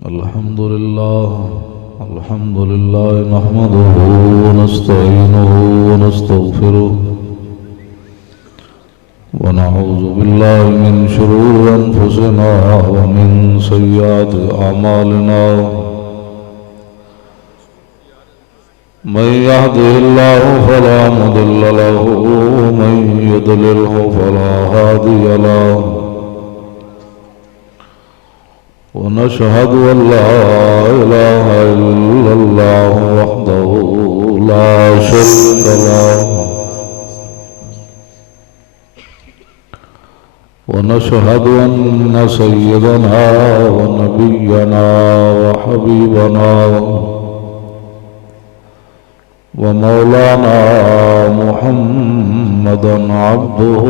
الحمد لله نحمده ونستعينه ونستغفره ونعوذ بالله من شرور أنفسنا ومن سيئات أعمالنا من يهده الله فلا مضل له ومن يضلله فلا هادي له ونشهد أن لا إله إلا الله وحده لا شريك له ونشهد أن سيدنا ونبينا وحبيبنا ومولانا محمدا عبده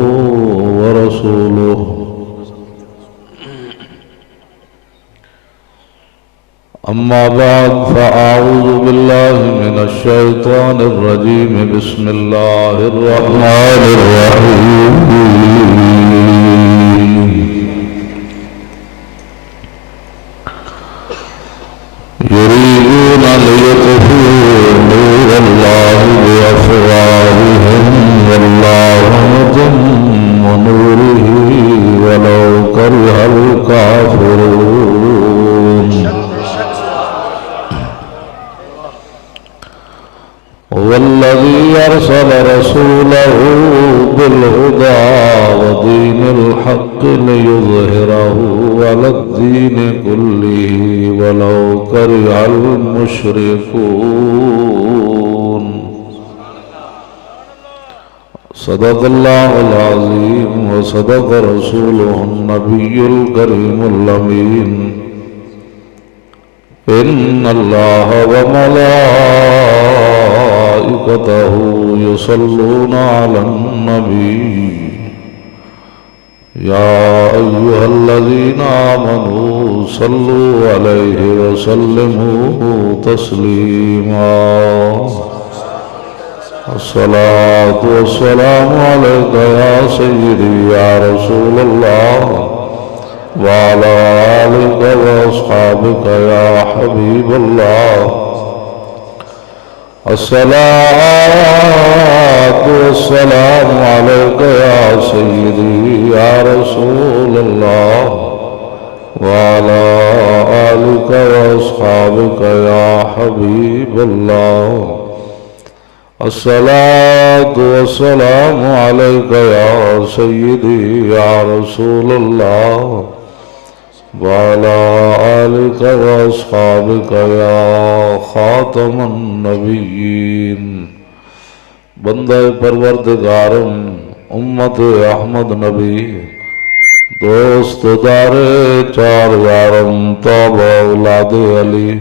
ورسوله أما بعد فأعوذ بالله من الشيطان الرجيم بسم الله الرحمن الرحيم يريدون ليطفئوا نور الله بأفواههم والله متم نوره ولو كره الكافرون والذي أرسل رسوله بالهدى ودين الحق ليظهره على الدين كله ولو كره المشركون صدق الله العظيم وصدق رسوله النبي الكريم الأمين إن الله وملائكته يصلون على النبي يا أيها الذين آمنوا صلوا عليه وسلموا تسليما الصلاة والسلام عليك يا سيدي يا رسول الله وعلى آلك وأصحابك يا حبيب الله الصلاة والسلام عليك يا سيدي يا رسول الله وعلى آلك وأصحابك يا حبيب الله الصلاة والسلام عليك يا سيدي يا رسول الله وعلى آلك وأصحابك يا خاتم النبيين بندہ پروردگارم امت احمد نبی دوست دار چار یارم توبہ اولاد علی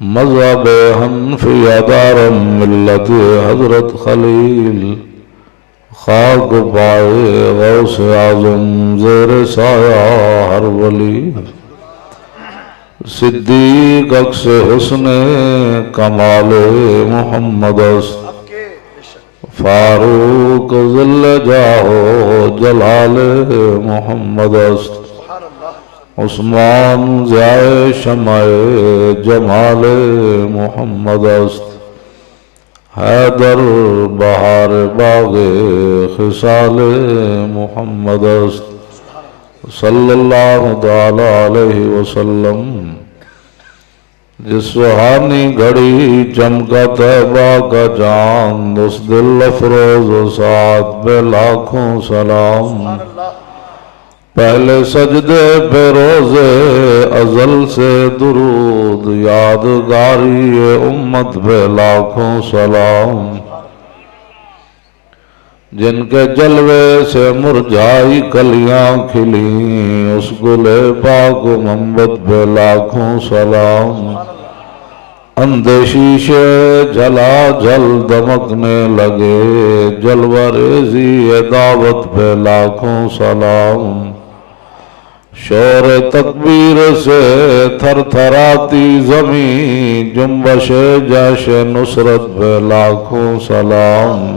مذہب حنفی دارم ملت حضرت خلیل خاک پائے غوث اعظم زیر سایہ ہر ولی صدیق اکس حسن کمال محمد است فاروق ذل جاہ جلال محمد است عثمان ضیاء شمع جمال محمد است حیدر بہار باغ خصال محمد است صلی اللہ تعالی علیہ وسلم جس سہانی گھڑی چمکا طیبہ کا چاند اس دل افروز و ساتھ بے لاکھوں سلام پہلے سجدے پہ روز ازل سے درود یادگاری امت پہ لاکھوں سلام جن کے جلوے سے مرجھائی کلیاں کھلیں اس گل پاک منبت پہ لاکھوں سلام اندھے شیشے جلا جل دمکنے لگے جلوہ ریزی دعوت پہ لاکھوں سلام شور تکبیر سے تھر تھراتی زمین جنبش جیش نصرت پہ لاکھوں سلام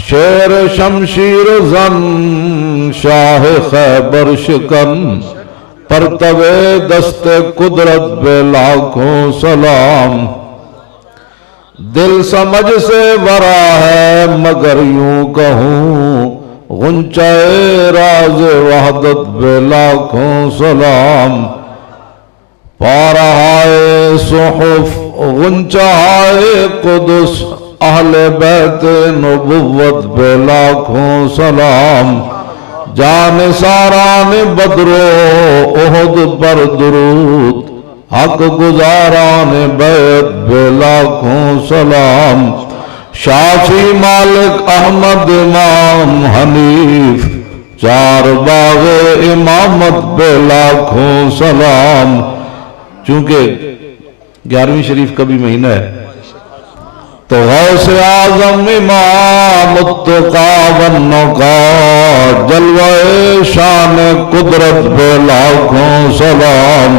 شیر شمشیر زن شاہ خیبر شکن پرتو دست قدرت بے لاکھوں سلام دل سمجھ سے ورا ہے مگر یوں کہوں غنچہ راز وحدت بے لاکھوں سلام پارہائے صحف غنچہائے قدس اہل بیت نبوت بے لاکھوں سلام جان ساران بدر و احد پر درود حق گزاران بیت بے لاکھوں سلام شافی مالک احمد امام حنیف چار باغ امامت بے لاکھوں سلام چونکہ 11ویں شریف کا بھی مہینہ ہے تو غوث اعظم امام التقا والنقا جلوہ شان قدرت بے لاکھوں سلام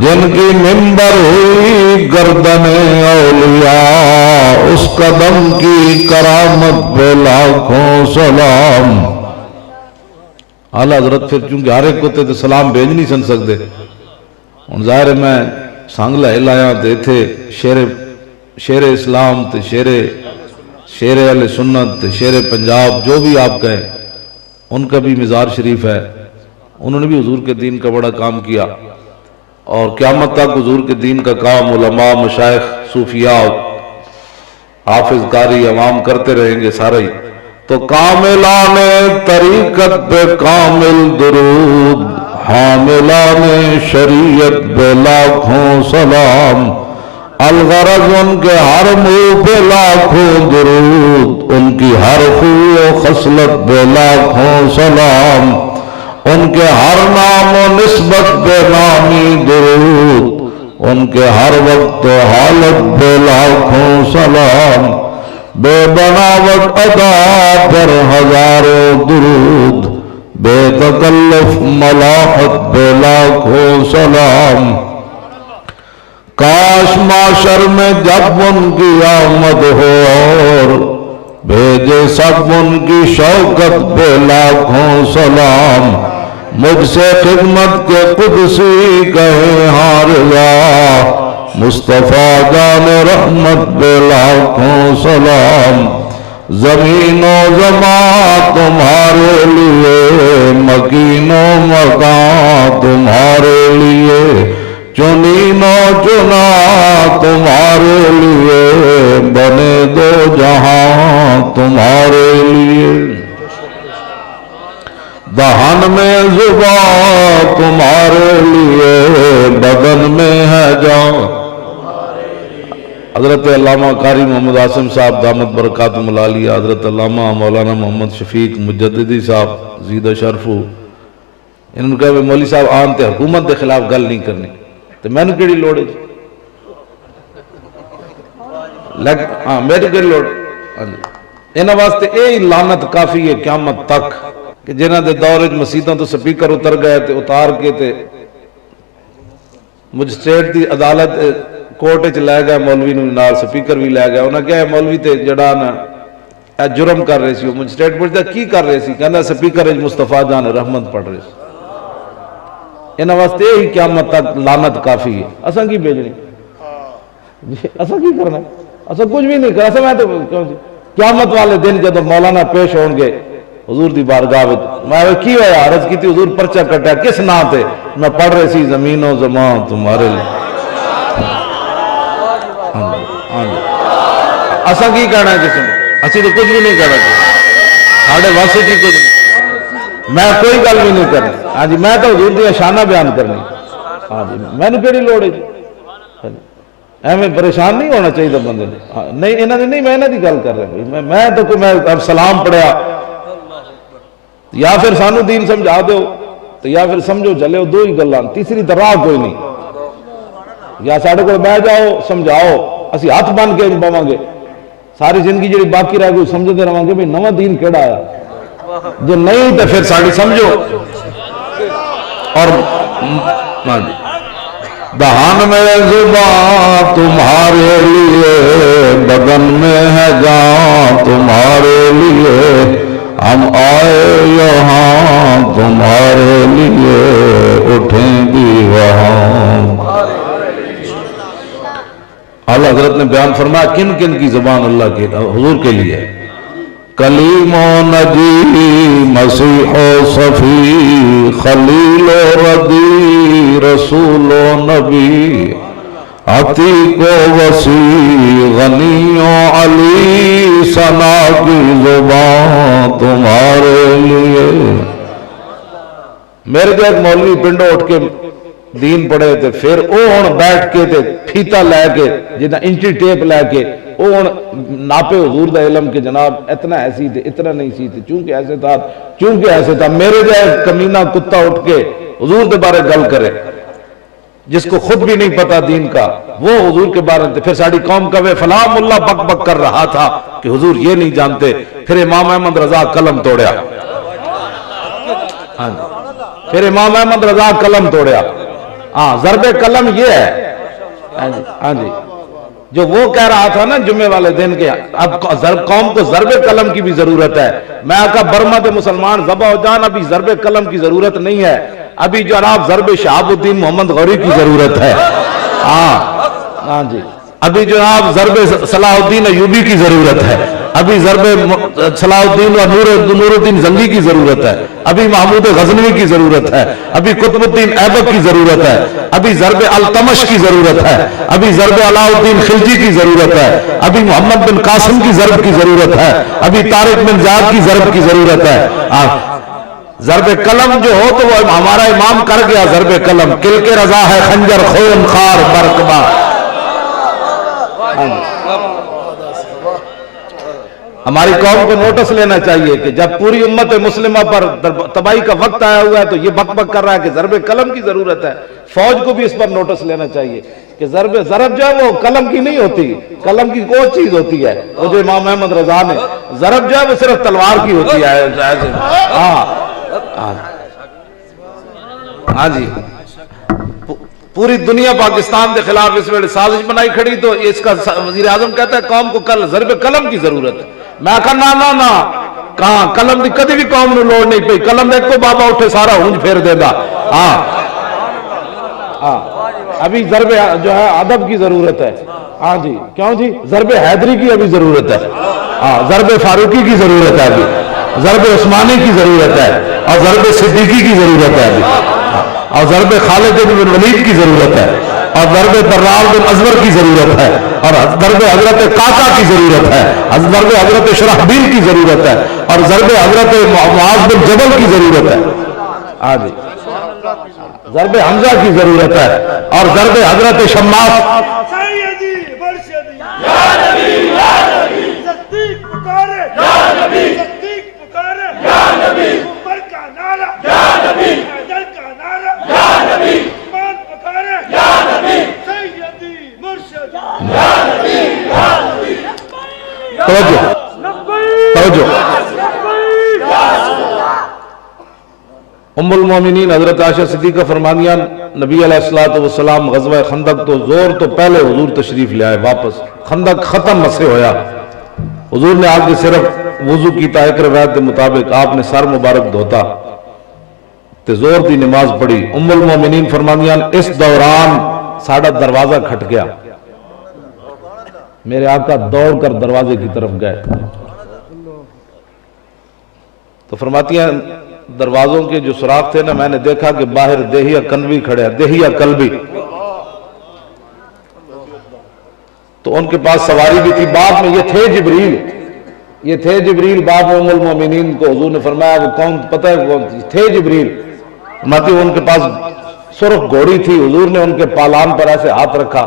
جن کی منبر ہوئی گردن اولیاء اس قدم کی کرامت بے لاکھوں سلام اعلیٰ حضرت پھر چونکہ ہر ایک کوتے تو سلام بھیج نہیں سن سکتے ان ظاہر ہے میں سانگلہ ہلایا تے تھے شیر اسلام تے شیر اہل سنت تے شیر پنجاب جو بھی آپ کہیں ان کا بھی مزار شریف ہے انہوں نے بھی حضور کے دین کا بڑا کام کیا اور قیامت تک حضور کے دین کا کام علماء مشائخ صوفیاء حافظ قاری عوام کرتے رہیں گے سارے ہی تو کاملان طریقت پہ کامل درود حاملان شریعت بے لاکھوں سلام الغرض ان کے ہر منہ پہ لاکھوں درود ان کی ہر خو و خصلت بے لاکھوں سلام ان کے ہر نام و نسبت بے نامی درود ان کے ہر وقت و حالت بے لاکھوں سلام بے بناوٹ ادا پر ہزاروں درود بے تکلف ملاحت بے لاکھوں سلام کاش معاشر میں جب ان کی آمد ہو اور بھیجے سب ان کی شوکت بے لاکھوں سلام مجھ سے خدمت کے قدسی کہے ہاں رضا مصطفیٰ جان رحمت بے لاکھوں سلام زمین و زمان تمہارے لیے مکین و مکان تمہارے لیے چنین و چنا تمہارے لیے بنے دو جہاں تمہارے لیے دہن میں زبان تمہارے لیے بدن میں ہے جان حضرت علامہ قاری محمد عاصم صاحب دامت برکاتہم العالیہ حضرت علامہ مولانا محمد شفیق مجددی صاحب زیدہ شرفو انہوں نے کہا مولوی صاحب آن تے حکومت کے خلاف گل نہیں کرنی تو میں نے کیڑی لوڑ ہے ہاں میری کیڑی لوڑ انہاں واسطے اے لعنت کافی ہے قیامت تک کہ جنہاں دے دور وچ مسیتاں تو سپیکر اتر گئے تے اتار کے تے مجسٹریٹ دی عدالت کوٹ وچ لے گئے مولوی نوں نال سپیکر بھی لے گئے انہاں کہا مولوی تے جڑا نا اے جرم کر رہے سی وہ مجسٹریٹ پوچھدا کی کر رہے سی کہندا سپیکر وچ مصطفیٰ جان رحمت پڑھ رہے سی انہاں واسطے ہی قیامت تک لعنت کافی ہے اساں کی بھیجنی اساں کی کرنا اساں کچھ بھی نہیں کرنا میں تو قیامت والے دن جب مولانا پیش ہوں گے حضور دی بارگاہ میں کی ہوا عرض کی تھی حضور پرچہ کٹا کس نام تے میں پڑھ رہے سی زمین و زمان تمہارے لیے اساں کی کہنا ہے کسی نے اسی تو کچھ بھی نہیں کہنا ساڑھے واسطے کی کچھ نہیں میں کوئی گل بھی نہیں کرنی ہاں جی میں تو حضور دی شانہ بیان کرنی ہاں جی میں نے کیڑی لوڑ ہے جی ایویں پریشان نہیں ہونا چاہیے بندے نے نہیں انہاں دی نہیں میں انہاں دی گل کر رہا میں تو کوئی میں سلام پڑھیا یا پھر سانو دین سمجھا دیو تو یا پھر سمجھو چلے ہو دو ہی گلاں تیسری راہ کوئی نہیں یا ساڑھے کو بہ جاؤ سمجھاؤ اسی ہاتھ بن کے پاواں گے ساری زندگی جڑی باقی رہ گئی سمجھتے رہاں گے بھئی نواں دین کیڑا آیا جو نہیں تو پھر ساڑھی سمجھو اور دہان میں زبان تمہارے لیے، بدن میں ہے جان تمہارے لیے، ہم آئے یہاں تمہارے لیے، اٹھیں بھی وہاں۔ اعلیٰ حضرت نے بیان فرمایا کن کن کی زبان اللہ کے حضور کے لیے، کلیم و نجی، مسیح و صفی، خلیل و ردی، رسول و نبی، عتیق و وسیع، غنی و علی، ثنا کی زبان تمہارے لیے۔ میرے جو ایک مولوی پنڈو اٹھ کے دین پڑھے تھے، پھر او ہن بیٹھ کے تے پھیتا لے کے جنہ انچی ٹیپ لے کے او ہن ناپے حضور دا علم کہ جناب اتنا ایسی تھے اتنا نہیں سی تھے، چونکہ ایسے تھا۔ میرے جو کمینہ کتا اٹھ کے حضور دے بارے گل کرے جس کو خود بھی نہیں پتا دین کا، وہ حضور کے بارے میں، پھر ساڑی قوم کہے فلاں ملا بک بک کر رہا تھا کہ حضور یہ نہیں جانتے، پھر امام احمد رضا قلم توڑیا، پھر امام احمد رضا قلم توڑیا۔ ضرب قلم یہ ہے، ہاں جی، جو وہ کہہ رہا تھا نا جمعے والے دن کے، اب قوم کو ضرب قلم کی بھی ضرورت ہے۔ میں آقا برما دے مسلمان ذبح و جان، ابھی ضرب قلم کی ضرورت نہیں ہے، ابھی جناب ضرب شہاب الدین محمد غوری کی ضرورت ہے۔ ہاں جی، ابھی جناب ضرب صلاح الدین ایوبی کی ضرورت ہے، ابھی ضرب صلاح الدین و نور الدین زنگی کی ضرورت ہے، ابھی محمود غزنوی کی ضرورت ہے، ابھی قطب الدین ایبک کی ضرورت ہے، ابھی ضرب التمش کی ضرورت ہے، ابھی ضرب علاء الدین خلجی کی ضرورت ہے، ابھی محمد بن قاسم کی ضرب کی ضرورت ہے، ابھی طارق بن زیاد کی ضرب کی ضرورت ہے۔ ضرب قلم جو ہو تو وہ ہمارا امام کر گیا ضرب قلم، کل کے رضا ہے خنجر خون خار برقبا۔ ہماری قوم کو نوٹس لینا چاہیے کہ جب پوری امت مسلمہ پر تباہی کا وقت آیا ہوا ہے تو یہ بک بک کر رہا ہے کہ ضرب قلم کی ضرورت ہے۔ فوج کو بھی اس پر نوٹس لینا چاہیے کہ ضرب جو ہے وہ قلم کی نہیں ہوتی، قلم کی کوئی چیز ہوتی ہے، وہ جو امام احمد رضا نے ضرب جو ہے وہ صرف تلوار کی ہوتی ہے۔ ہاں جی، پوری دنیا پاکستان کے خلاف اس وقت سازش بنائی کھڑی تو اس کا وزیر اعظم کہتا ہے قوم کو کل ضرب قلم کی ضرورت ہے۔ میں کہا نا کہاں قلم دی کدی بھی قوم نو لوڑ نہیں پئی، قلم ایک کو بابا اٹھے سارا ہونج پھیر دے گا۔ ابھی ضرب جو ہے ادب کی ضرورت ہے۔ ہاں جی، کیوں جی؟ ضرب حیدری کی ابھی ضرورت ہے، ضرب فاروقی کی ضرورت ہے، ابھی ضرب عثمانی کی ضرورت ہے، اور ضرب صدیقی کی ضرورت ہے ابھی، اور ضرب خالد بن ولید کی ضرورت ہے، اور ضرب برال بن ازور کی ضرورت ہے، اور ضرب حضرت قاقا کی ضرورت ہے، ضرب حضرت شرحبیل کی ضرورت ہے، اور ضرب حضرت معاذ بن جبل کی ضرورت ہے، آجی ضرب حمزہ کی ضرورت ہے، اور ضرب حضرت شماس سیدی مرشدی یا نبی یا نبی، صدیق پکارے یا نبی، صدیق پکارے یا نبی، عمر کا نعرہ یا نبی، حیدر کا نعرہ یا نبی، عثمان پکارے یا نبی، سیدی مرشدی یا نبی یا نبی۔ توجہ ام المومنین حضرت عائشہ صدیقہ فرمانیاں نبی علیہ السلام غزوہ خندق تو زور تو پہلے حضور تشریف لے آئے، واپس خندق ختم مسے ہویا، حضور نے آگے صرف وضو کیتا، ایک روایت کے مطابق آپ نے سر مبارک دھوتا تے زور دی نماز پڑھی۔ ام المومنین فرمانیاں اس دوران ساڑھا دروازہ کھٹ گیا، میرے آقا دوڑ کر دروازے کی طرف گئے تو فرماتی ہیں دروازوں کے جو سوراخ تھے نا، میں نے دیکھا کہ باہر دہیہ کنوی کھڑے ہیں، دہیہ کلبی، تو ان کے پاس سواری بھی تھی، بعد میں یہ تھے جبریل، بعد میں ام المومنین کو حضور نے فرمایا وہ کون پتہ ہے کون تھے جبریل، فرماتی ان کے پاس سرخ گھوڑی تھی، حضور نے ان کے پالان پر ایسے ہاتھ رکھا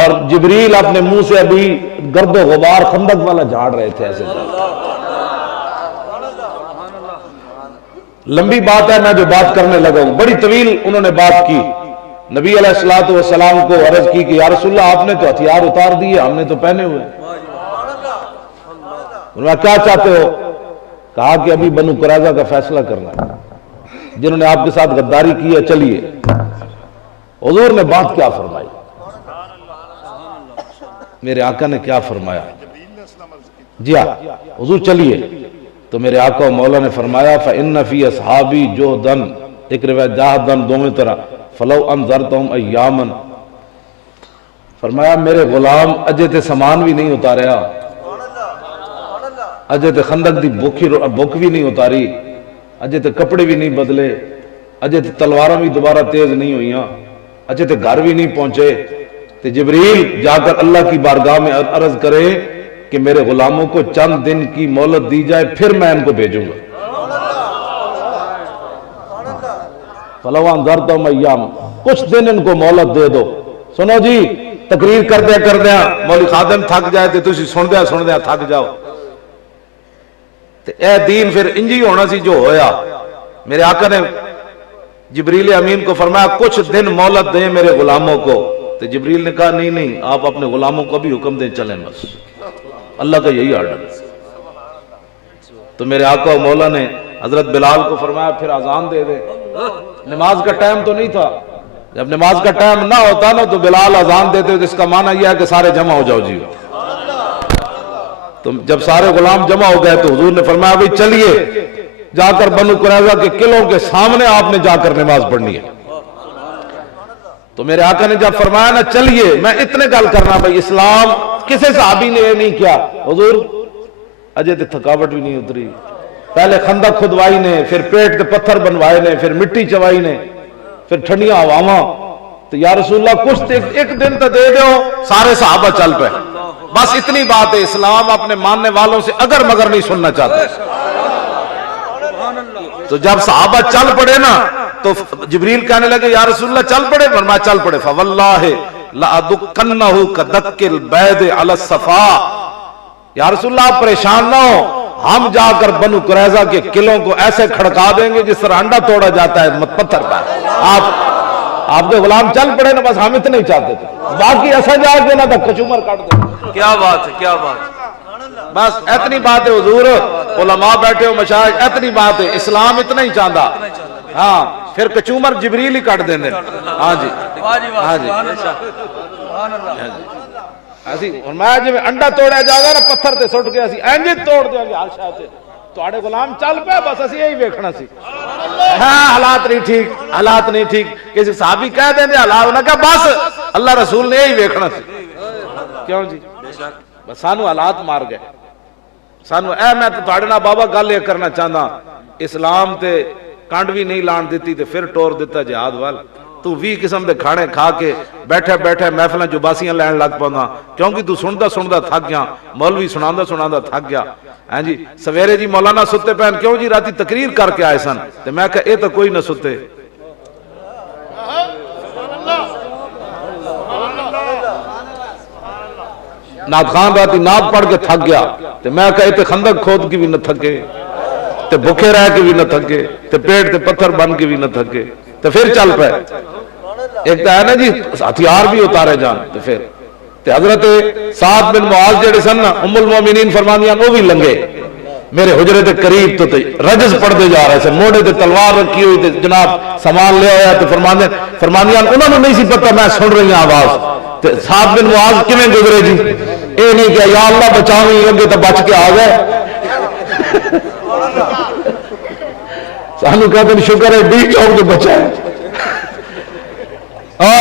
اور جبریل اپنے منہ سے ابھی گرد و غبار خندق والا جھاڑ رہے تھے ایسے۔ لمبی بات ہے، میں جو بات کرنے لگا ہوں بڑی طویل انہوں نے بات کی، نبی علیہ السلام کو عرض کی کہ یا رسول اللہ آپ نے تو ہتھیار اتار دیے، ہم نے تو پہنے ہوئے، انہوں نے کیا چاہتے ہو؟ کہا کہ ابھی بنو قریظہ کا فیصلہ کرنا ہے، جنہوں نے آپ کے ساتھ غداری کی ہے چلیے۔ حضور نے بات کیا فرمائی، میرے آقا نے کیا فرمایا؟ جی ہاں حضور چلیے، تو میرے آقا و مولا نے فرمایا فَإِنَّ فِي أَصْحَابِي جُهْدًا، ایک روایت جاہدن دونوں طرح، فَلَوْ أَنذَرْتَهُمْ أَيَّامًا، فرمایا میرے غلام اجے تے سامان بھی نہیں اتاریا، اجے تے خندق دی بک بھی نہیں اتاری، اجے تے کپڑے بھی نہیں بدلے، اجے تے تلواراں بھی دوبارہ تیز نہیں ہوئیاں، اجے تے گھر بھی نہیں پہنچے، تے جبریل جا کر اللہ کی بارگاہ میں عرض کرے کہ میرے غلاموں کو چند دن کی مہلت دی جائے پھر میں ان کو بھیجوں گا۔ فَلَوْ أَنذَرْتَهُمْ أَيَّامًا، کچھ دن ان کو مہلت دے دو۔ سنو جی، تقریر کر دیا مولوی خادم تھک جائے تے تسی سن دیا تھک جاؤ، تے اے دین پھر انجی ہونا سی جو ہویا۔ میرے آقا نے جبریل امین کو فرمایا کچھ دن مہلت دیں میرے غلاموں کو، تو جبریل نے کہا نہیں آپ اپنے غلاموں کو بھی حکم دیں چلیں، بس اللہ کا یہی آرڈر ہے۔ تو میرے آقا و مولا نے حضرت بلال کو فرمایا پھر اذان دے دے، نماز کا ٹائم تو نہیں تھا، جب نماز کا ٹائم نہ ہوتا نا تو بلال اذان دیتے، جس کا معنی یہ ہے کہ سارے جمع ہو جاؤ جی۔ تو جب سارے غلام جمع ہو گئے تو حضور نے فرمایا بھئی چلیے جا کر بنو قریظہ کے قلعوں کے سامنے آپ نے جا کر نماز پڑھنی ہے۔ تو میرے آقا نے جب فرمایا نا چلیے، میں اتنے گل کرنا بھئی اسلام کسے صحابی نے یہ نہیں کیا، حضور اجے تے تھکاوٹ بھی نہیں اتری، پہلے خندق کھدوائی نے، پھر پیٹ تے پتھر بنوائے نے، پھر مٹی چوائی نے، پھر ٹھنڈیاں ہواواں، تو یا رسول اللہ کچھ ایک دن تو دے دو، سارے صحابہ چل پے، بس اتنی بات ہے۔ اسلام اپنے ماننے والوں سے اگر مگر نہیں سننا چاہتے، تو جب صحابہ چل پڑے نا تو جبریل کہنے لگے یا رسول اللہ چل پڑے، فرمایا چل پڑے، فواللہ لأدکنہ کدک البید علی الصفا، یا رسول اللہ آپ پریشان نہ ہو، ہم جا کر بنو قریظہ کے قلعوں کو ایسے کھڑکا دیں گے جس طرح انڈا توڑا جاتا ہے پتھر پر۔ آپ کے غلام چل پڑے نا، بس ہم اتنے ہی چاہتے تھے، باقی ایسا جا کے نہ تھا کچومر کاٹ دیں۔ کیا بات ہے، کیا بات ہے، بس اتنی بات ہے حضور، علماء بیٹھے ہو مشاہد، اتنی بات ہے، اسلام اتنا ہی چاہتا، ہاں پھر کچومر جبریل ہی کاٹ دیں۔ ہاں جی ہاں جی ایسی فرمایا جی انڈا توڑیا جائے گا نا پتھر تے سٹ گیا سی اینجی توڑ دیا گیا، ہر شاہ تے تواڈے غلام چل پے، بس اسی یہی ویکھنا سی۔ ہاں حالات نہیں ٹھیک، حالات نہیں ٹھیک، کسی صحابی کہہ دیں دے حالات نہ کہ بس اللہ رسول نے یہی ویکھنا سی۔ کیوں جی بس سانو حالات مار گئے، سانو اے میں تواڈے نال بابا گل یہ کرنا چاہنا، اسلام تے کانڈ بھی نہیں لان دیتی تے پھر ٹور دیتا جہاد وال، تو 20 قسم دے کھانے کھا کے بیٹھے بیٹھے محفلاں جو باسیاں لین لگ پوندا، کیونکہ تو سندا تھک گیا، مولوی سناندا تھک گیا۔ ہاں جی سویرے جی مولانا ستے پہن، کیوں جی راتی تقریر کر کے آئے سن، تے میں کہا اے تو کوئی نہ ستے، نعت خان راتی نعت پڑھ کے تھک گیا، تے میں کہا اے تے خندق کھود کی بھی نہ تھکے، تے بھوکے رہ کے بھی نہ تھکے، تے پیٹ تے پتھر بن کے بھی نہ تھکے، تو پھر چل پے۔ ایک تو ہے نا جی ہتھیار بھی اتارے جان، تو پھر تے حضرت سعد بن معاذ جڑے سن نا ام المومنین فرماندیاں وہ بھی لنگے میرے حجرے تے قریب، تو رجز پڑھتے جا رہے سے، موڑے تے تلوار رکھی ہوئی تے جناب سامان لے آیا، تو فرماندیاں انہوں نے نہیں سی پتہ میں سن رہی ہوں آواز، تے سعد بن معاذ کیویں گزرے جی، اے نہیں کہ یا اللہ بچاویں، اگے تو بچ کے آ گئے۔ سانو کہتے ہیں شکر ہے ڈی چوک جو بچا ہے،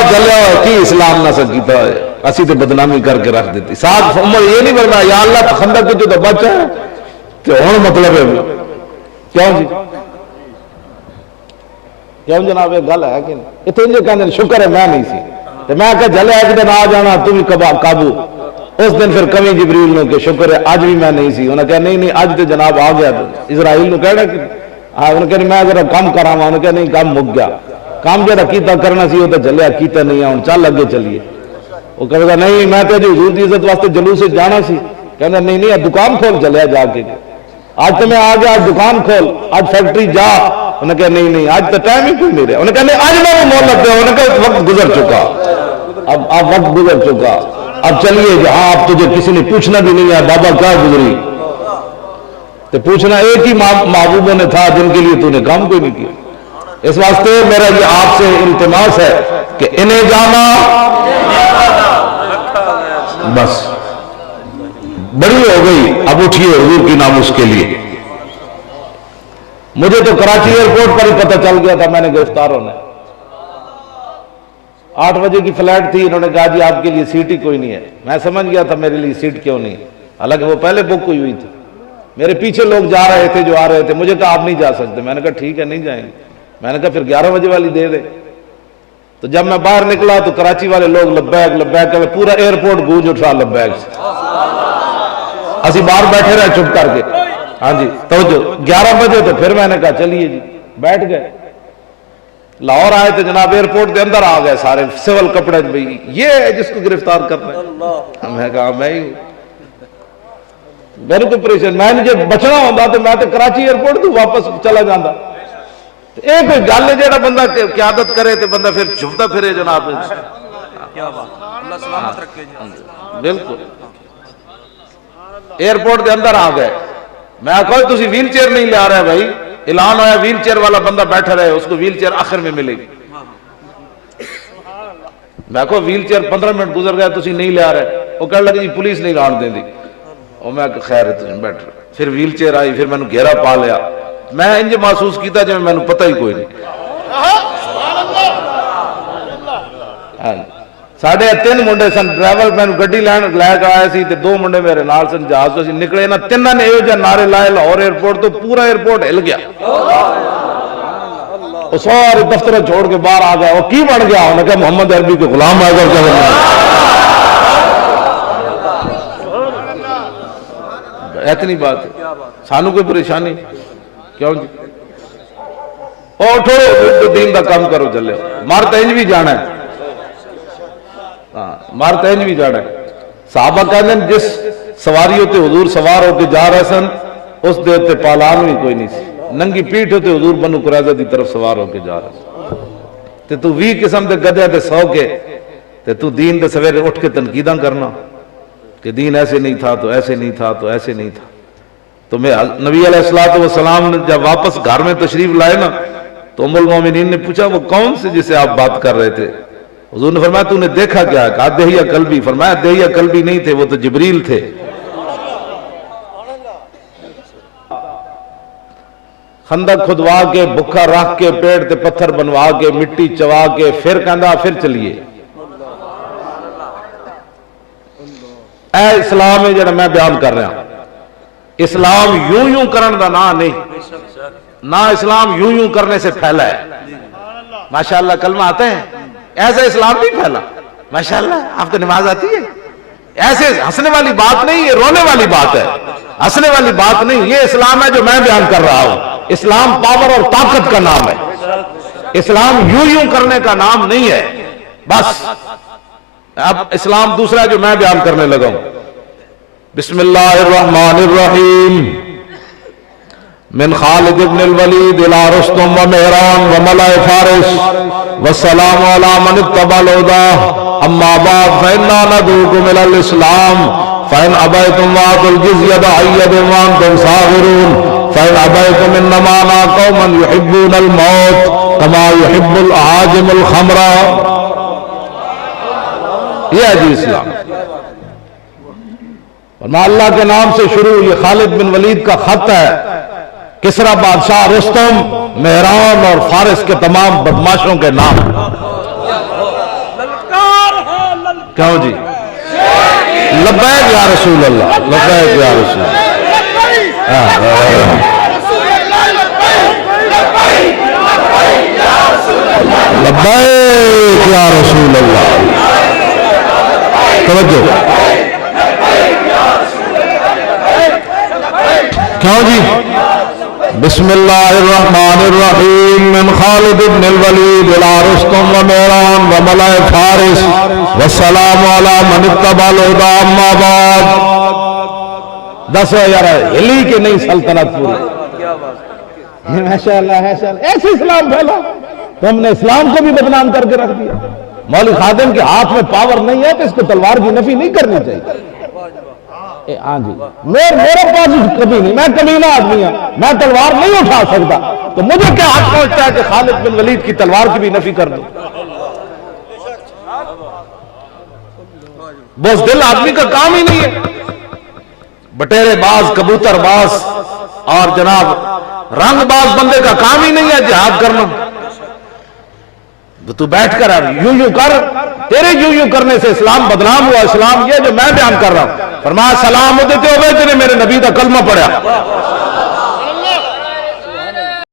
جلیا کی اسلام نہ سکیتا ہے، اسی تے بدنامی کر کے رکھ دیتی۔ ساتھ عمر یہ نہیں فرمایا یا اللہ خندق کی تو بچا ہے، تو ہن مطلب ہے کیوں جی، کیوں جناب یہ گل ہے کہ نہیں؟ اتنے جو کہتے ہیں شکر ہے میں نہیں سی، تو میں کہ جلیا ایک دن آ جانا تو بھی قابو، اس دن پھر کمی جبریل نے کہ شکر ہے آج بھی میں نہیں سی، انہوں نے کہا نہیں آج تو جناب آ گیا، اسرائیل نے کہنا کہ انہوں نے کہا میں ذرا کم کراں، انہوں نے کہا نہیں کام مک گیا، کام جڑا کیتا کرنا سی وہ تو جلیا کیتا نہیں ہے، ہن چل اگے چلیے۔ وہ کہے گا نہیں میں تو حضور دی عزت واسطے جلوس سے جانا سی، کہنا نہیں دکان کھول جلیا جا کے، آج تو میں آ گیا، آج دکان کھول، آج فیکٹری جا، انہوں نے کہا نہیں آج تو ٹائم ہی کوئی نہیں رہا، انہوں نے کہا نہیں آج میں وہ مہلت دے، انہوں نے کہا وقت گزر چکا، اب وقت گزر چکا، اب چلیے جہاں اب تجھے کسی نے پوچھنا بھی نہیں ہے بابا کیا گزری، تو پوچھنا ایک ہی محبوبوں نے تھا جن کے لیے تو نے کام کوئی نہیں کیا۔ اس واسطے میرا یہ آپ سے التماس ہے کہ انہیں جانا بس بڑی ہو گئی، اب اٹھیے حضور کی ناموس کے لیے۔ مجھے تو کراچی ایئرپورٹ پر ہی پتہ چل گیا تھا میں نے گرفتار ہونا ہے۔ 8 بجے کی فلائٹ تھی، انہوں نے کہا جی آپ کے لیے سیٹ ہی کوئی نہیں ہے۔ میں سمجھ گیا تھا میرے لیے سیٹ کیوں نہیں، حالانکہ وہ پہلے بک ہوئی تھی۔ میرے پیچھے لوگ جا رہے تھے جو آ رہے تھے، مجھے کہا آپ نہیں جا سکتے۔ میں نے کہا ٹھیک ہے نہیں جائیں گے۔ میں نے کہا پھر 11 بجے والی دے دے۔ تو جب میں باہر نکلا تو کراچی والے لوگ لبیک لبیک کہ پورا ایئرپورٹ گونج اٹھا لبیک سے۔ اسی باہر بیٹھے رہے چپ کر کے۔ ہاں جی توجہ 11 بجے تو پھر میں نے کہا چلیے جی، بیٹھ گئے۔ لاہور آئے تو جناب ایئرپورٹ کے اندر آ گئے سارے سول کپڑے، بھائی یہ ہے جس کو گرفتار کرنا ہے۔ میں کہا میں ہی ہوں۔ میرے کو پریشان، میں نے جب بچنا ہوتا تو میں تو کراچی ایئرپورٹ تو واپس چلا جاتا۔ ایک گل ہے جہاں بندہ قیادت کرے تو بندہ پھر جھکتا پھرے جناب۔ بالکل ایئرپورٹ کے اندر آ گئے۔ میں کہا تسی ویل چیئر نہیں لے آ رہے بھائی، اعلان ہوا ویل چیئر والا بندہ بیٹھا رہے، اس کو ویل چیئر آخر میں ملے گی۔ میں کہا ویل چیئر 15 منٹ گزر گیا تسی نہیں لے آ رہے۔ وہ کہنے لگے جی پولیس نہیں لان دیں دی۔ اور میں خیر ہے تجھے بیٹھ رہے۔ پھر ویل چیئر آئی، پھر میں نے گھیرا پا لیا۔ میں انج محسوس کیتا جب میں نے پتہ ہی کوئی نہیں۔ ساڑھے 3 منڈے سن، ڈرائیور میں نے گڈی لے کر آیا سی تے 2 منڈے میرے نال سن، جہاز تو نکلے نا، تینوں نے یہ نعرے لائے لاہور ایئرپورٹ تو پورا ایئرپورٹ ہل گیا۔ وہ سارے دفتر چھوڑ کے باہر آ گیا۔ وہ کی بن گیا؟ انہوں نے کہا محمد عربی کے غلام آ گئے۔ اتنی بات ہے، سانو کوئی پریشانی کیوں جی؟ اٹھو دین دا کام کرو، چلے مار تینج بھی جانا ہے، مار تینج بھی جانا ہے۔ صحابہ کہتے ہیں جس سواری ہوتے حضور سوار ہو کے جا رہے سن اس دے تے پالان بھی کوئی نہیں سی، ننگی پیٹھ ہوتے حضور بنو قریظہ دی طرف سوار ہو کے جا رہے سن۔ تے تو 20 قسم دے گدھے تے سو کے تے تو دین دے سویرے اٹھ کے تنقیداں کرنا کہ دین ایسے نہیں تھا تو ایسے نہیں تھا تو ایسے نہیں تھا۔ تو میں نبی علیہ السلام نے جب واپس گھر میں تشریف لائے نا تو ام المومنین نے پوچھا وہ کون سے جسے آپ بات کر رہے تھے؟ حضور نے فرمایا تو نے دیکھا کیا؟ کہا دہیہ قلبی۔ فرمایا دہیہ قلبی نہیں تھے، وہ تو جبریل تھے۔ خندق کھدوا کے، بکھا رکھ کے، پیڑ تے پتھر بنوا کے، مٹی چوا کے، پھر کہندا پھر چلیے۔ اے اسلام ہے جڑا میں بیان کر رہا ہوں، اسلام یوں یوں کرن دا نا نہیں، نہ اسلام یوں یوں کرنے سے پھیلا ہے۔ ماشاءاللہ کلمہ آتے ہیں، ایسا اسلام نہیں پھیلا۔ ماشاءاللہ آپ کو نماز آتی ہے؟ ایسے ہنسنے والی بات نہیں، یہ رونے والی بات ہے، ہنسنے والی بات نہیں۔ یہ اسلام ہے جو میں بیان کر رہا ہوں۔ اسلام پاور اور طاقت کا نام ہے، اسلام یوں یوں کرنے کا نام نہیں ہے۔ بس اب اسلام دوسرا جو میں بیان کرنے لگا ہوں۔ بسم اللہ الرحمن الرحیم۔ من خالد بن الولید الى رستم و مہران و ملأ فارس والسلام علی من اتبع الهدى اما بعد فإنا ندعوكم الى الاسلام فإن ابيتم وآتوا الجزية عن يد وأنتم صاغرون فإن ابيتم انما انا قوما يحبون الموت كما يحب الأعاجم الخمر۔ یہ ہے جی اسلام۔ فرمایا اللہ کے نام سے شروع، یہ خالد بن ولید کا خط ہے۔ کسرا بادشاہ رستم، مہران اور فارس کے تمام بدماشوں کے نام۔ کیوں جی؟ لبیک یا رسول اللہ، لبیک یا رسول اللہ، لبیک یا رسول اللہ۔ توجہ، کیوں جی؟ بسم اللہ الرحمن الرحیم۔ من خالد بن الولید الى رستم و مہران و ملأ فارس والسلام علی من اتبع الهدى اما بعد۔ دس یار ہلی کہ نہیں سلطنت پوری؟ ماشاءاللہ ماشاءاللہ، ایسے اسلام پھیلا، تم نے اسلام کو بھی بدنام کر کے رکھ دیا۔ مولوی خادم کے ہاتھ میں پاور نہیں ہے تو اس کو تلوار کی نفی نہیں کرنی چاہیے۔ ہاں جی میرے پاس کبھی نہیں، میں کمینہ آدمی ہوں، میں تلوار نہیں اٹھا سکتا، تو مجھے کیا حق پہنچتا ہے کہ خالد بن ولید کی تلوار کی بھی نفی کر دوں؟ بزدل آدمی کا کام ہی نہیں ہے، بٹیرے باز، کبوتر باز اور جناب رنگ باز بندے کا کام ہی نہیں ہے جہاد کرنا۔ تو بیٹھ کر یوں یوں کر، تیرے یوں یوں کرنے سے اسلام بدنام ہوا۔ اسلام یہ جو میں بیان کر رہا ہوں، فرمایا سلام دیتے ہوئے جنہیں میرے نبی کا کلمہ پڑھا۔